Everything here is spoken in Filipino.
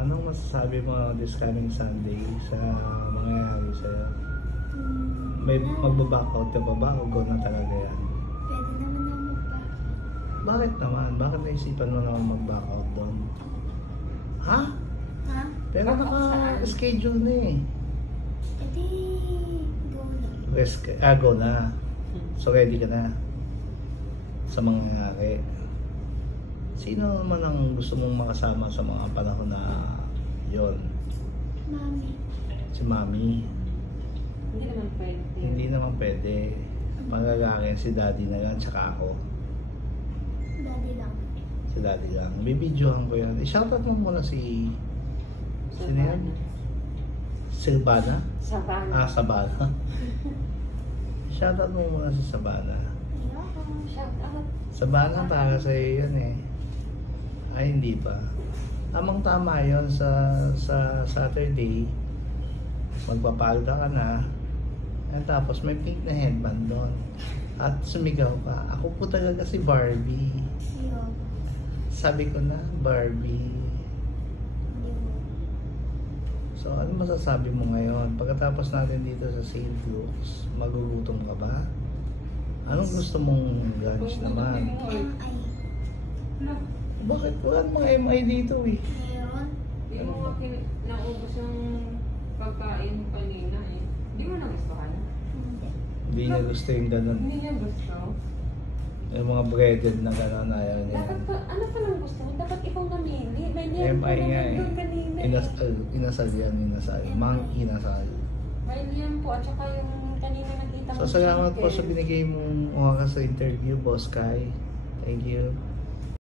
Anong masasabi mo this coming Sunday sa mangyayari sa'yo? May magbaback-out ka pa ba o go na talaga yan? Pwede naman na mag-back. Bakit naman? Bakit naisipan mo naman mag-back-out doon? Ha? Ha? Pero naka-schedule na eh. Pwede go na. Go na. So ready ka na sa mangyayari. Sino naman ang gusto mong makasama sa mga panahon na yon? Mami. Si Mami. Hindi naman pwede. Hindi naman pwede. Magagaling si Daddy na lang, tsaka ako. Daddy lang. Si Daddy lang. Bibidyohan ko yan. I-shoutout mo muna si... Sino yan? Silvana? Savannah. Sabana. Shoutout mo muna si Sabana. Ayoko. Shout out. Sabana para sa iyo yan eh. Ay, hindi pa. Tamang-tama yun sa Saturday. Magpapalda ka na. At tapos may pink na headband doon. At sumigaw ka. Ako po talaga si Barbie. Ayoko. Sabi ko na, Barbie. Hindi mo. So, ano masasabi mo ngayon? Pagkatapos natin dito sa St. Luke's, magugutom ka ba? Anong gusto mong lunch naman? MI. Bakit? Wala mga MI dito eh. Meron. Yung mga naubos ng pagkain kanina eh. Hindi mo nagustuhan? Hindi. Hindi niya gusto yung ganun. Hindi niya gusto. Yung mga breaded na gano'n, ayaw niya. Dapat pa, ano pa lang gusto mo? Dapat ikaw namili. May liyan MI nga eh. doon kanina eh. Inasal yan, inasal. Mang inasal. May liyan po at saka yung kanina nakita mo. So, salamat po sa chicken. binigay mong oras sa interview, Boss Kai. Thank you.